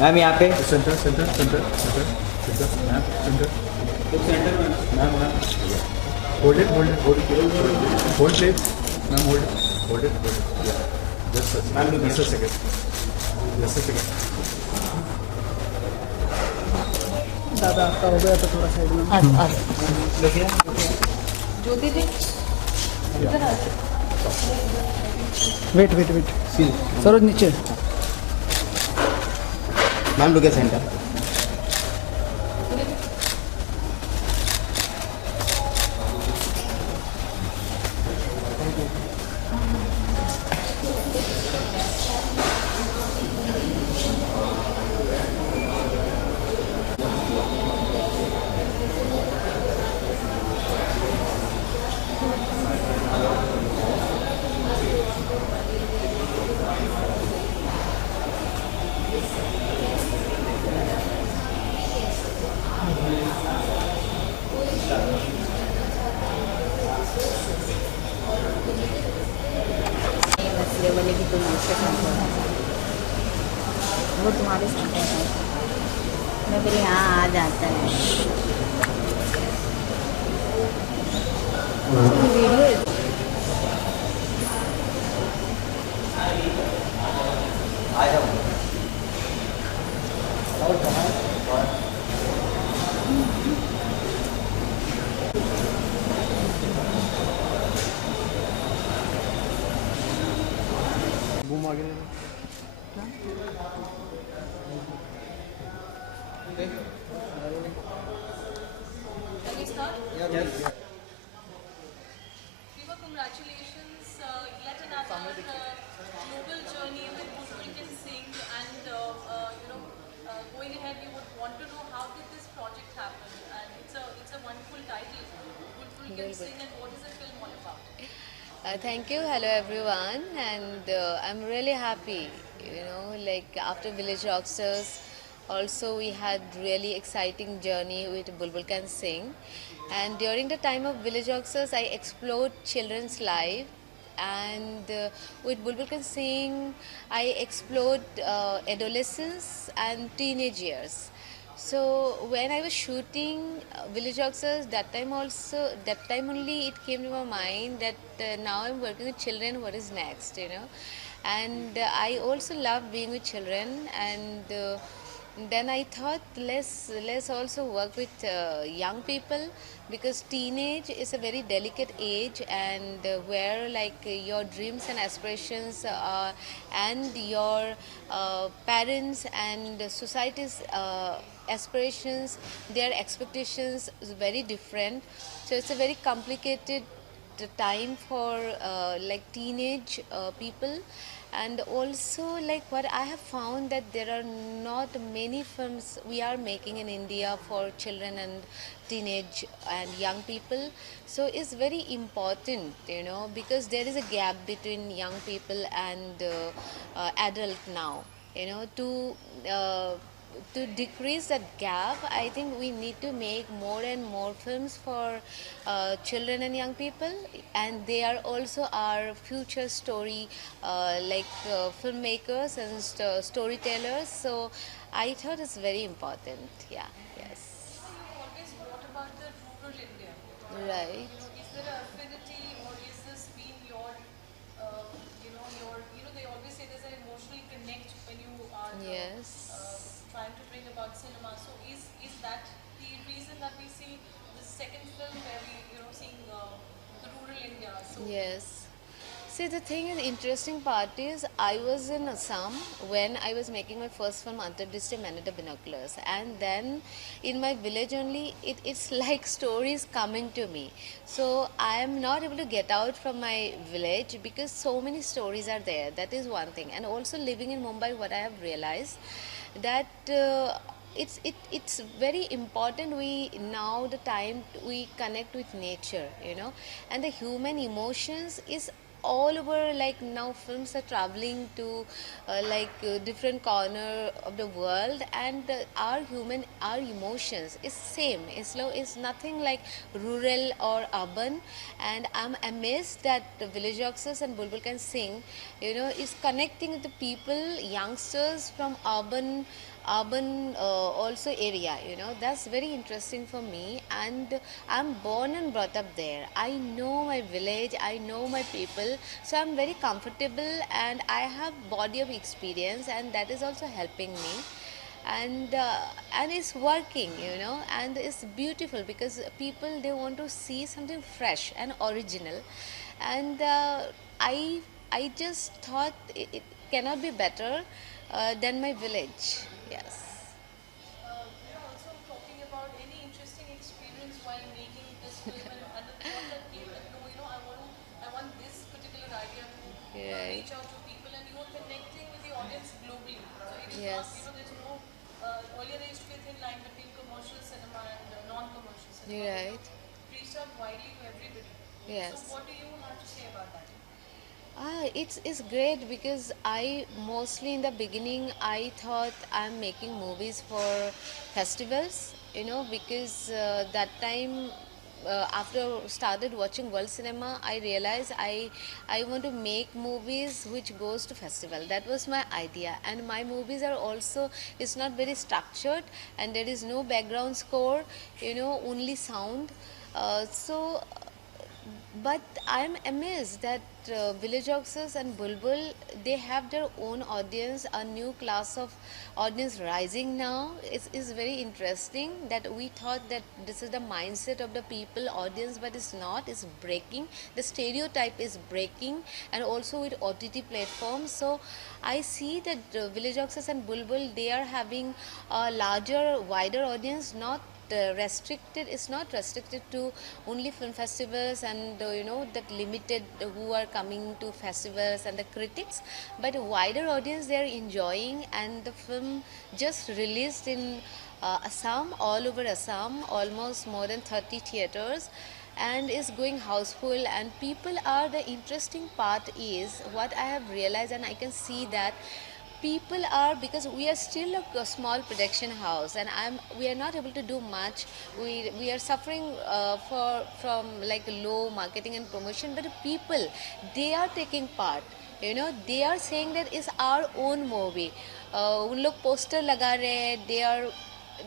Ma'am यहाँ पे centre centre centre centre centre ma'am centre centre में ma'am ma'am hold it hold it hold please ma'am hold it just a second just a second दादा आपका हो गया तो थोड़ा साइड में Jyoti ji wait wait wait Saroj नीचे मैम लुक एट सेंटर इसलिए बोले कि तुम उसके साथ हो वो तुम्हारे साथ है मैं बोली हाँ आ जाता है वीडियो बूम आ गया Viva, congratulations. Yet another global journey with Bulbul Can Sing, and going ahead, we would want to know how did this project happen? And it's a wonderful title, Bulbul Can Sing, and what is the film all about? Thank you. Hello, everyone. And I'm really happy. You know, like after Village Rockstars, also we had really exciting journey with Bulbul Can Sing. And during the time of Village Rockstars, I explored children's life. And with Bulbul Can Sing, I explored adolescence and teenage years. So when I was shooting Village Rockstars, that time only it came to my mind that now I'm working with children. What is next, you know? And I also love being with children, and then I thought let's also work with young people, because teenage is a very delicate age, and where like your dreams and aspirations and your parents and society's aspirations, their expectations is very different. So it's a very complicated time for like teenage people. And also like what I have found, that there are not many films we are making in India for children and teenage and young people. So it's very important, you know, because there is a gap between young people and adult now, you know. To decrease that gap, I think we need to make more and more films for children and young people, and they are also our future story, filmmakers and storytellers. So I thought it's very important. Yeah, yes, You always wrote about the rural India. right. Is there an affinity, or is this been your, they always say there's an emotional connect when you are Yes. trying to bring about cinema. So is that the reason that we see the second film where we, seeing the rural India? So Yes. See, the thing is, interesting part is, I was in Assam when I was making my first film, Antardrishti Man with the Binoculars, and then in my village only, it's like stories coming to me. So I am not able to get out from my village because so many stories are there. That is one thing. And also living in Mumbai, what I have realized, that it's very important, we now the time we connect with nature, you know, and the human emotions is all over. Like now films are traveling to different corner of the world, and our emotions is same. It's nothing like rural or urban. And I'm amazed that the Village Rockstars and Bulbul Can Sing, you know, is connecting with the people, youngsters from urban urban also area, that's very interesting for me. And I'm born and brought up there. I know my village, I know my people, so I'm very comfortable and I have body of experience, and that is also helping me. And it's working, and it's beautiful because people, they want to see something fresh and original. And I just thought it cannot be better than my village. Yes. We are also talking about any interesting experience while making this film and the thought that came that no, I want this particular idea to Right. reach out to people, and you are connecting with the audience globally. So it is not, Yes. there's no, earlier there used to be a thin line between commercial cinema and non-commercial cinema. Right. Reached out widely to everybody. So Yes. what do you have to say about that? It's great because I mostly in the beginning I thought I'm making movies for festivals, because that time, after started watching world cinema, I realized I want to make movies which goes to festival. That was my idea, and my movies are also, it's not very structured, and there is no background score, only sound. So but I'm amazed that Village Oxes and Bulbul, they have their own audience, a new class of audience rising now. It's very interesting that we thought that this is the mindset of the people audience, but it's not. It's breaking. The stereotype is breaking, and also with OTT platforms. So I see that Village Oxes and Bulbul, they are having a larger, wider audience, not restricted. It's not restricted to only film festivals and that limited who are coming to festivals and the critics, but a wider audience, they are enjoying. And the film just released in Assam, all over Assam, almost more than 30 theaters, and is going houseful. And people are, the interesting part is what I have realized, and I can see that people are, because we are still a small production house, and we are not able to do much. We are suffering from like low marketing and promotion, but the people, they are taking part. They are saying that it's our own movie. उन लोग poster लगा रहे हैं,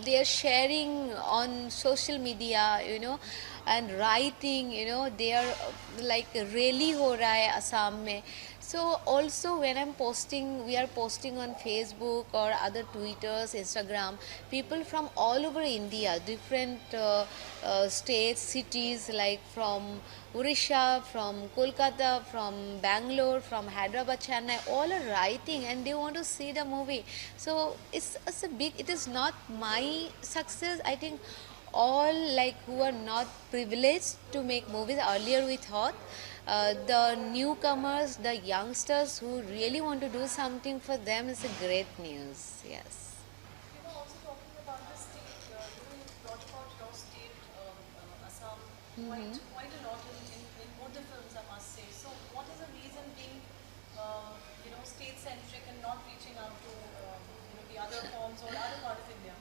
they are sharing on social media, and writing, they are like rally ho raha hai Assam mein. So also when I'm posting, we are posting on Facebook or other Twitters, Instagram, people from all over India, different states, cities, like from Odisha, from Kolkata, from Bangalore, from Hyderabad, Chennai, all are writing and they want to see the movie. So it's a big, it is not my success. I think all like who are not privileged to make movies, earlier we thought, the newcomers, the youngsters who really want to do something, for them is a great news. Yes. Also talking about the state, you brought about your state, Assam, quite a lot in both the films, I must say. So, what is the reason being, state-centric and not reaching out to, the other forms or other part of India?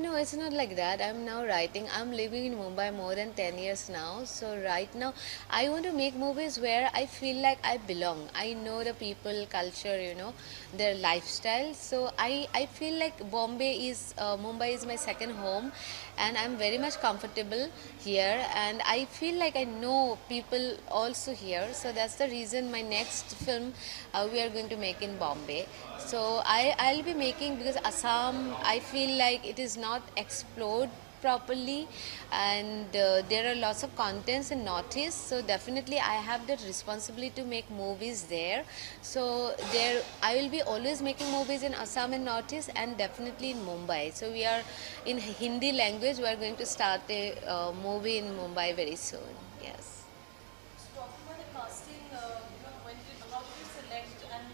No, it's not like that. I'm now writing. I'm living in Mumbai more than 10 years now. So right now, I want to make movies where I feel like I belong. I know the people, culture, their lifestyle. So I feel like Mumbai is my second home, and I'm very much comfortable here. And I feel like I know people also here. So that's the reason my next film we are going to make in Bombay. So I'll be making, because Assam, I feel like it is not explored properly, and there are lots of contents in Northeast, so definitely I have that responsibility to make movies there. So there I will be always making movies in Assam and Northeast, and definitely in Mumbai. So we are in Hindi language, we are going to start a movie in Mumbai very soon. Yes. So talking about the casting, how did you select, and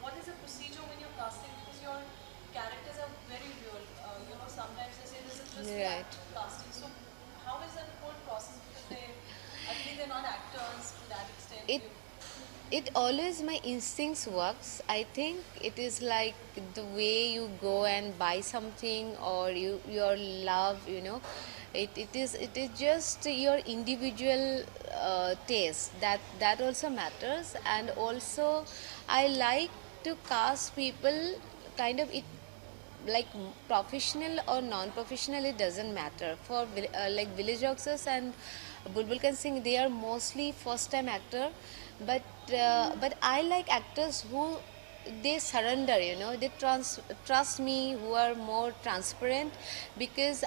what is the procedure when you're casting? Because your characters are very real. Sometimes they say this is just the Right. casting. So how is that whole process? Because I believe they're not actors to that extent. It it always, my instincts works. I think it is like the way you go and buy something, or your love, it is just your individual taste, that also matters. And also I like to cast people kind of, it like professional or non-professional, it doesn't matter. For like Village Rockstars and Bulbul Can Sing, they are mostly first-time actor, but I like actors who they surrender, you know, they trust me, who are more transparent, because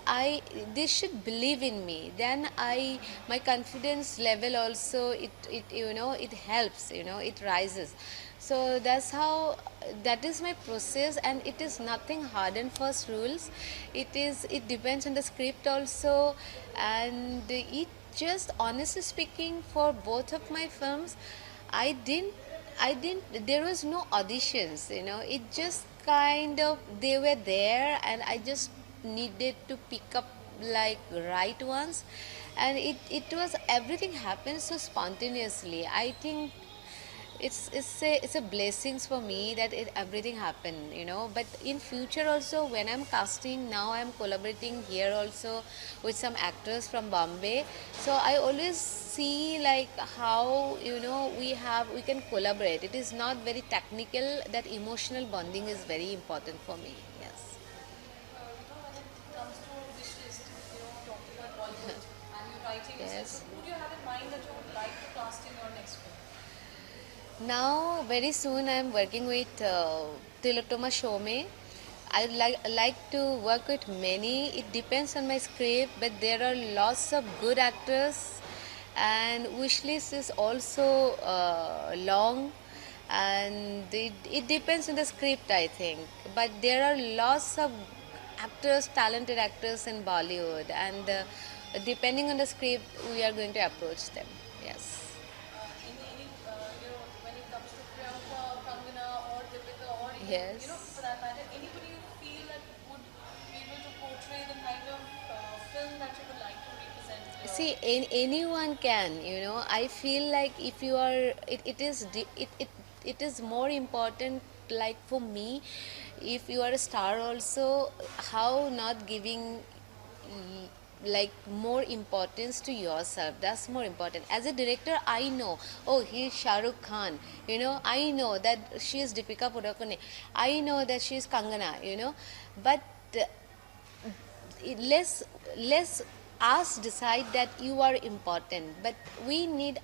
they should believe in me, then my confidence level also, it you know, it helps, you know, it rises. So that's how, that is my process, and it is nothing hard and fast rules. It depends on the script also, and it just, honestly speaking, for both of my films, I didn't there was no auditions, you know, it just kind of, they were there and I just needed to pick up like right ones, and it was, everything happened so spontaneously. I think it's a blessings for me that everything happened, you know. But in future also, when I'm casting, now I'm collaborating here also with some actors from Bombay, so I always see like how, you know, we can collaborate. It is not very technical, that emotional bonding is very important for me. Yes. When it comes to wish list, talking about Bollywood and you writing, Yes. etc., who do you have in mind that you would like to cast in your next film? Now, very soon, I am working with Tilottama Shome. I would like to work with many. It depends on my script, but there are lots of good actors, and wish list is also long, and it depends on the script, I think. But there are lots of actors, talented actors in Bollywood, and depending on the script, we are going to approach them. Yes. When it comes to Priyanka, Kangana, or Deepika, or even, Yes. for that matter, anybody you feel that would be able to portray the kind of film that you would like to represent? See, anyone can, you know. I feel like if you are, it is more important, like for me, if you are a star also, how not giving like more importance to yourself, that's more important. As a director, I know, oh, he's Shah Rukh Khan, you know, I know that she is Deepika Padukone, I know that she is Kangana, you know, but let's us decide that you are important. But we need,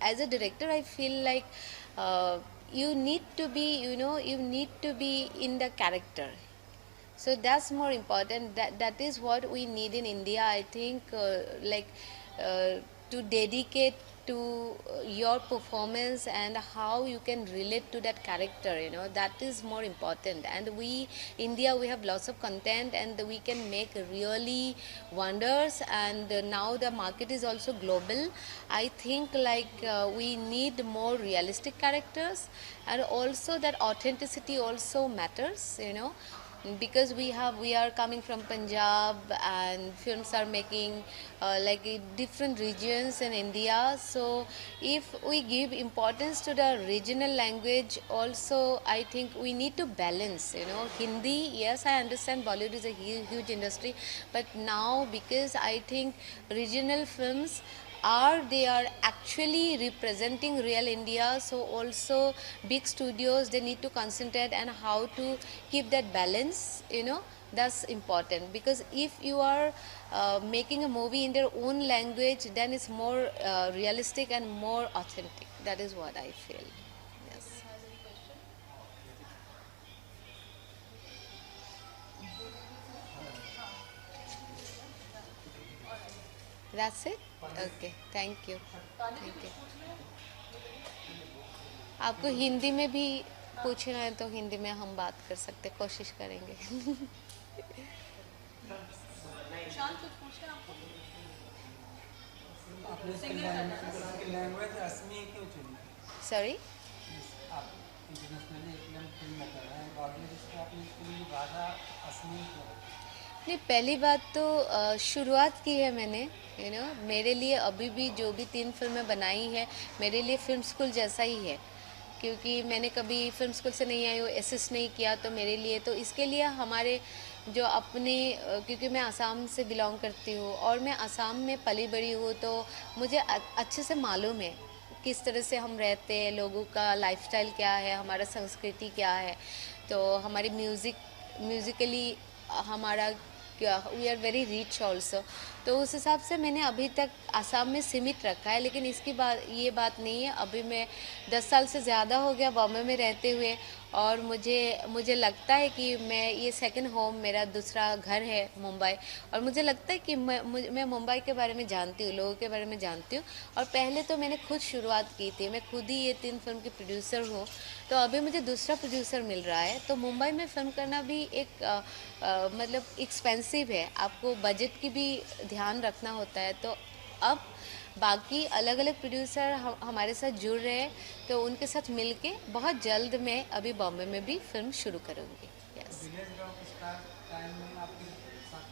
as a director, I feel like you need to be, you know, you need to be in the character. So that's more important. That is what we need in India, I think. Like uh, to dedicate to your performance and how you can relate to that character, you know, that is more important. And we, India, we have lots of content and we can make really wonders, and now the market is also global. I think like we need more realistic characters, and also that authenticity also matters, you know, because we are coming from Punjab, and films are making like in different regions in India. So if we give importance to the regional language also, I think we need to balance, you know. Hindi, yes, I understand Bollywood is a huge industry, but now, because I think regional films they are actually representing real India, so also big studios, they need to concentrate and how to keep that balance, you know. That's important, because if you are making a movie in their own language, then it's more realistic and more authentic. That is what I feel. Yes. That's it. Okay, thank you. Thank you. आपको हिंदी में भी पूछना है तो हिंदी में हम बात कर सकते, कोशिश करेंगे. शांत, कुछ पूछना आपको? आपने इसकी लैंग्वेज असमी क्यों चुनी? सॉरी. आप इंटरनेशनली एक फिल्म में कर रहे हैं, बांग्लादेश में आपने इसके लिए भाषा असमी क्यों? नहीं, पहली बात तो शुरुआत की है मैंने, यू नो, मेरे लिए अभी भी जो भी 3 फिल्में बनाई है, मेरे लिए फिल्म स्कूल जैसा ही है, क्योंकि मैंने कभी फिल्म स्कूल से नहीं आई हूँ, एसएस नहीं किया, तो मेरे लिए तो इसके लिए हमारे जो अपने, क्योंकि मैं असम से बिलोंग करती हूँ और मैं असम में पली बड़ी हूँ, तो मुझे अच्छे से मालूम है किस तरह से हम रहते हैं, लोगों का लाइफस्टाइल क्या है, हमारा संस्कृति क्या है, तो हमारी म्यूज़िक म्यूज़िकली हमारा we are very rich also, तो उस हिसाब से मैंने अभी तक आसाम में सीमित रखा है। लेकिन इसकी बात ये बात नहीं है, अभी मैं 10 साल से ज़्यादा हो गया बॉम्बे में रहते हुए, और मुझे लगता है कि मैं ये सेकंड होम, मेरा दूसरा घर है मुंबई, और मुझे लगता है कि मैं मुंबई के बारे में जानती हूँ, लोगों के बारे में जानती हूँ। और पहले तो मैंने खुद शुरुआत की थी, मैं खुद ही ये 3 फिल्म की प्रोड्यूसर हूँ, तो अभी मुझे दूसरा प्रोड्यूसर मिल रहा है। तो मुंबई में फिल्म करना भी एक मतलब एक्सपेंसिव है, आपको बजट की भी ध्यान रखना होता है। तो अब बाकी अलग अलग प्रोड्यूसर हमारे साथ जुड़ रहे हैं, तो उनके साथ मिलके बहुत जल्द मैं अभी बॉम्बे में भी फिल्म शुरू करूँगी। Yes, village rock star time में आपके साथ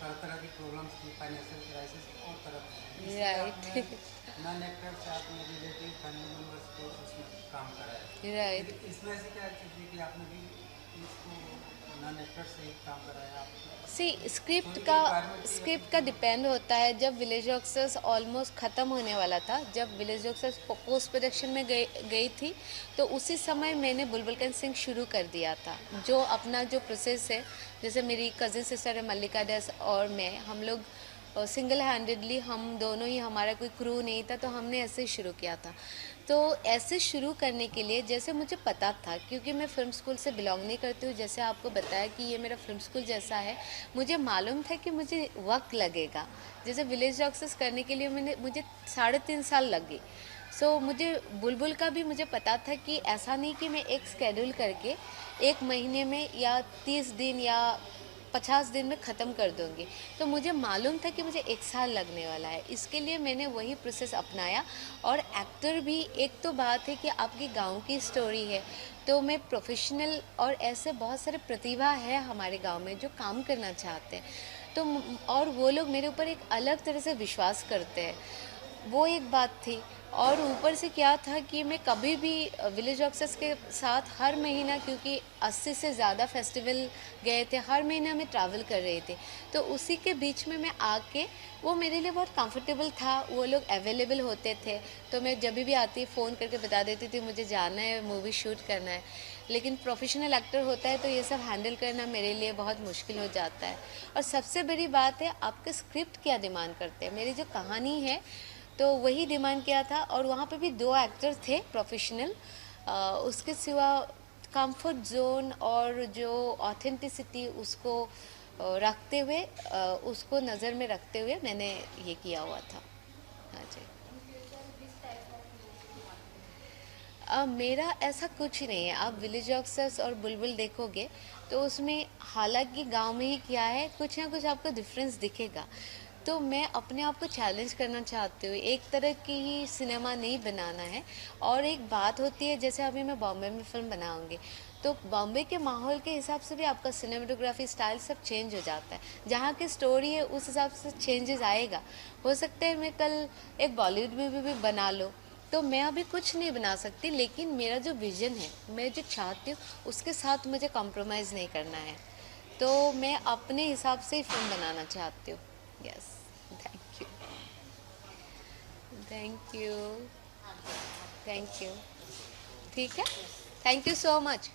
तरह तरह की प्रॉब्लम्स थी, फाइनेंशियल क्राइसिस और राइट नॉन एक्टर से आपने रिलेटिव फैमिली मेम्बर्स को उसमें काम कराया। राइट। इसमें से क्या चीज़ है कि आपने भी इसको नॉन एक्टर से ही काम कराया आप? सी स्क्रिप्ट का डिपेंड होता है। जब विलेज रॉक्सर्स ऑलमोस्ट ख़त्म होने वाला था, जब विलेज रॉक्सर्स पोस्ट प्रोडक्शन में गई थी, तो उसी समय मैंने बुलबुल कैन सिंग शुरू कर दिया था। जो अपना जो प्रोसेस है, जैसे मेरी कज़िन सिस्टर है मल्लिका दास और मैं, हम लोग सिंगल हैंडेडली, हम दोनों ही, हमारा कोई क्रू नहीं था, तो हमने ऐसे ही शुरू किया था। तो ऐसे शुरू करने के लिए जैसे मुझे पता था, क्योंकि मैं फ़िल्म स्कूल से बिलोंग नहीं करती हूँ, जैसे आपको बताया कि ये मेरा फ़िल्म स्कूल जैसा है, मुझे मालूम था कि मुझे वक्त लगेगा। जैसे विलेज रॉक्सर्स करने के लिए मुझे 3.5 साल लगे। सो मुझे बुलबुल का भी मुझे पता था कि ऐसा नहीं कि मैं एक स्केड्यूल करके 1 महीने में या 30 दिन या 50 दिन में ख़त्म कर दूँगी। तो मुझे मालूम था कि मुझे 1 साल लगने वाला है, इसके लिए मैंने वही प्रोसेस अपनाया। और एक्टर भी, एक तो बात है कि आपके गांव की स्टोरी है, तो मैं प्रोफेशनल, और ऐसे बहुत सारे प्रतिभा है हमारे गांव में जो काम करना चाहते हैं, तो और वो लोग मेरे ऊपर एक अलग तरह से विश्वास करते हैं, वो एक बात थी। और ऊपर से क्या था कि मैं कभी भी विलेज रॉक्सर्स के साथ हर महीना, क्योंकि 80 से ज़्यादा फेस्टिवल गए थे, हर महीना में ट्रैवल कर रही थी, तो उसी के बीच में मैं आके, वो मेरे लिए बहुत कंफर्टेबल था, वो लोग अवेलेबल होते थे, तो मैं जब भी आती फ़ोन करके बता देती थी मुझे जाना है, मूवी शूट करना है। लेकिन प्रोफेशनल एक्टर होता है तो ये सब हैंडल करना मेरे लिए बहुत मुश्किल हो जाता है। और सबसे बड़ी बात है, आपके स्क्रिप्ट क्या डिमांड करते हैं। मेरी जो कहानी है तो वही डिमांड किया था, और वहाँ पे भी 2 एक्टर थे प्रोफेशनल। उसके सिवा कंफर्ट जोन और जो ऑथेंटिसिटी, उसको रखते हुए, उसको नज़र में रखते हुए मैंने ये किया हुआ था। हाँ जी। मेरा ऐसा कुछ नहीं है। आप विलेज रॉक्सर्स और बुलबुल देखोगे तो उसमें हालांकि गांव में ही किया है, कुछ ना कुछ आपको डिफरेंस दिखेगा। तो मैं अपने आप को चैलेंज करना चाहती हूँ, एक तरह की ही सिनेमा नहीं बनाना है। और एक बात होती है, जैसे अभी मैं बॉम्बे में फ़िल्म बनाऊँगी, तो बॉम्बे के माहौल के हिसाब से भी आपका सिनेमेटोग्राफी स्टाइल सब चेंज हो जाता है। जहाँ की स्टोरी है उस हिसाब से चेंजेस आएगा। हो सकता है मैं कल एक बॉलीवुड में भी बना लो, तो मैं अभी कुछ नहीं बना सकती, लेकिन मेरा जो विज़न है, मैं जो चाहती हूँ, उसके साथ मुझे कॉम्प्रोमाइज़ नहीं करना है। तो मैं अपने हिसाब से ही फिल्म बनाना चाहती हूँ। Yes, thank you, thank you, thank you. ठीक है, थैंक यू सो मच।